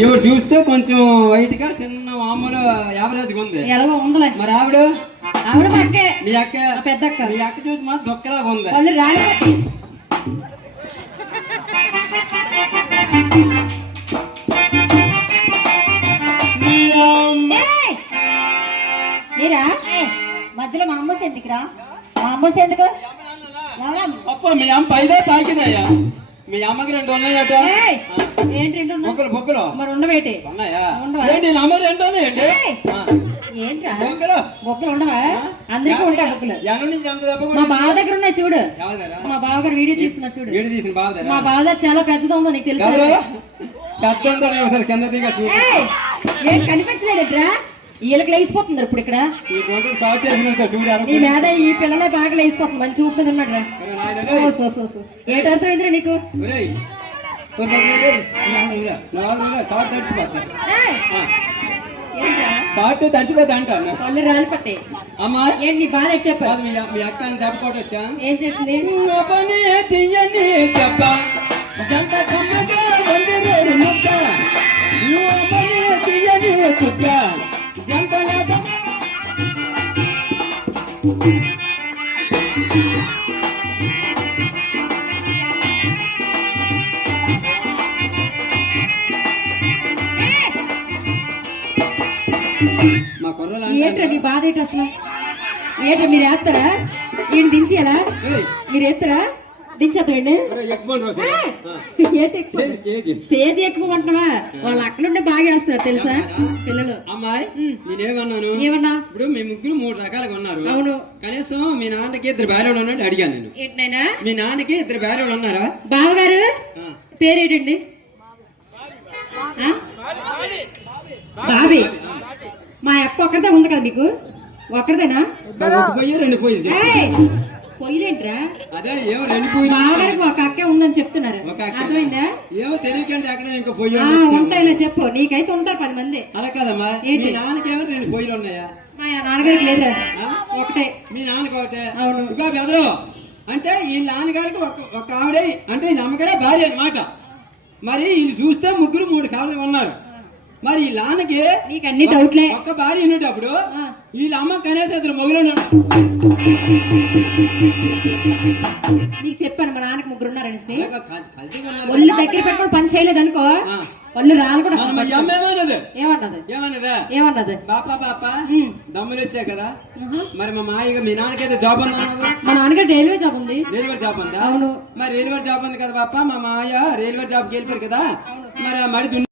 ఈవిడ చూస్తే కొంచెం వైట్గా చిన్న మామూలు యావరేజ్గా ఉంది. ఎలాగో ఉండలే మరి ఆవిడ? ఆవిడ మా అక్కే. మీ అక్క? మా పెద్ద అక్క మీ అక్క చూసి మాత్రం దొక్కలాగా ఉంది. వాళ్ళు రాలి. మీ మధ్యలో మా అమ్మ ఎందుకురా? మా అమ్మ ఎందుకు? అప్ప మీ అమ్మ పైదే తాకిదయ్యా. మీ అమ్మకి రెండు ఉన్నాయట! ఏంటి రెండు? బొక్కలు బొక్కలు మరి ఉండవేటి? ఉన్నాయా? ఏంటి నా అమ్మ రెండు ఉన్నాయండి ఏంట్రా? బొక్కలు బొక్కలు ఉండవా? అందరికీ ఉంటాయి బొక్కలు ఎన్నో నుంచి అంత దెబ్బ మా బావ దగ్గర ఉన్నాయి చూడు? మా బావ గారు వీడియో తీస్తున్నా చూడు. వీడి తీసిన బావదారా మా బావ దగ్గర చాలా పెద్దది ఉందో నీకు తెలుసా. కాదురా? పెద్ద ఉంటాడు ఒకసారి కింద దిగా చూడు. ఏయ్! ఏం కనిపించలేదట్రా? వీళ్ళకి లేచిపోతుంది ఇప్పుడు ఇక్కడ. ఈ. మీద ఈ పిల్లలే బాగా లేచిపోతుంది మంచి ఊపు మీద ఉన్నాడు రా. ఒరే నాయనా, ఓ, రేయ్. సో సో సో ఏటర్థమైందిరా నీకు? షార్ట్ తడిచిపోతా అంటాను అమ్మా. ఏంటి నీ బాధ చెప్ప. కాదు మీ అక్క అని ఏం చేసింది పని తీయని చెప్ప. ఏంట్రా నీ బాధ ఏంటి అసలు? ఏంటి మీరు వేస్తారా ఈయన దించేయాలా మీరు ఎత్తారా ఎక్కువ? Stage stage. ఎక్కువ ఉంటున్నావా వాళ్ళ అక్కలుండే బాగా వేస్తారు తెలుసా పిల్లలు. అమ్మాయి. నేనేమన్నాను? ఏమన్నా? ఇప్పుడు మీ ముగ్గురు మూడు రకాలుగా ఉన్నారు. అవును. కనీసం మీ నాన్నకి ఇద్దరు భార్యలు ఉన్నట్టు అడిగాను నేను. ఏంటైనా? మీ నాన్నకి ఇద్దరు భార్యలు ఉన్నారా? బావగారు. పేరేటండి? బాబీ మా అక్క ఒక్కరిదే ఉంది కదా మీకు? ఒక్కరిదేనా? రెండు ఏయ్! పొయ్యిలేంట్రా అదే ఏమో రెండు పొయ్యి బావగారికి ఒక అక్కే ఉందని చెప్తున్నారు. ఒక అక్క. అర్థమైందా? ఏమో తెలియకండి అక్కడ ఇంకా పొయ్యి ఆ ఉండొచ్చు. ఉంటాయిలే చెప్పు. నీకైతే ఉంటారు పది మంది. అలా కదమ్మా? మీ నాన్నకి ఏమో రెండు పొయ్యిలు ఉన్నాయా? మా నాన్నగారికి లేదా? ఒకటే. మీ నాన్నకి ఒకటే. అవును. ఇంకా బెదరు అంటే ఈ నాన్నగారికి ఒక ఒక ఆవిడే అంటే ఈ అమ్మగారే భార్య అన్నమాట. మరి వీళ్ళు చూస్తే ముగ్గురు మూడు కాళ్ళు ఉన్నారు. మరి ఈ నాన్నకి నీకు అన్ని డౌట్లే ఒక్క భార్య ఉండేటప్పుడు ఆ. వీళ్ళ అమ్మ కనీసం ఇద్దరు మొగులోనే నీకు చెప్పాను మా నాన్నకి ముగ్గురు ఉన్నారనేసి ఒళ్ళు దగ్గర పెట్టుకొని పని చేయలేదు అనుకో. ఒళ్ళు రాళ్ళు కూడా ఏమన్నది? ఏమన్నది? బాపా బాప. దమ్ములు వచ్చాయి కదా. మరి మా మాయ మీ నాన్నకైతే జాబ్ ఉందన్నారు మా నాన్నగారు రైల్వే జాబ్ ఉంది. రైల్వే జాబ్ ఉందా? అవును. మరి రైల్వే జాబ్ ఉంది కదా పాప మా మాయ రైల్వే జాబ్కి వెళ్ళిపోయారు కదా. మరి ఆ మడి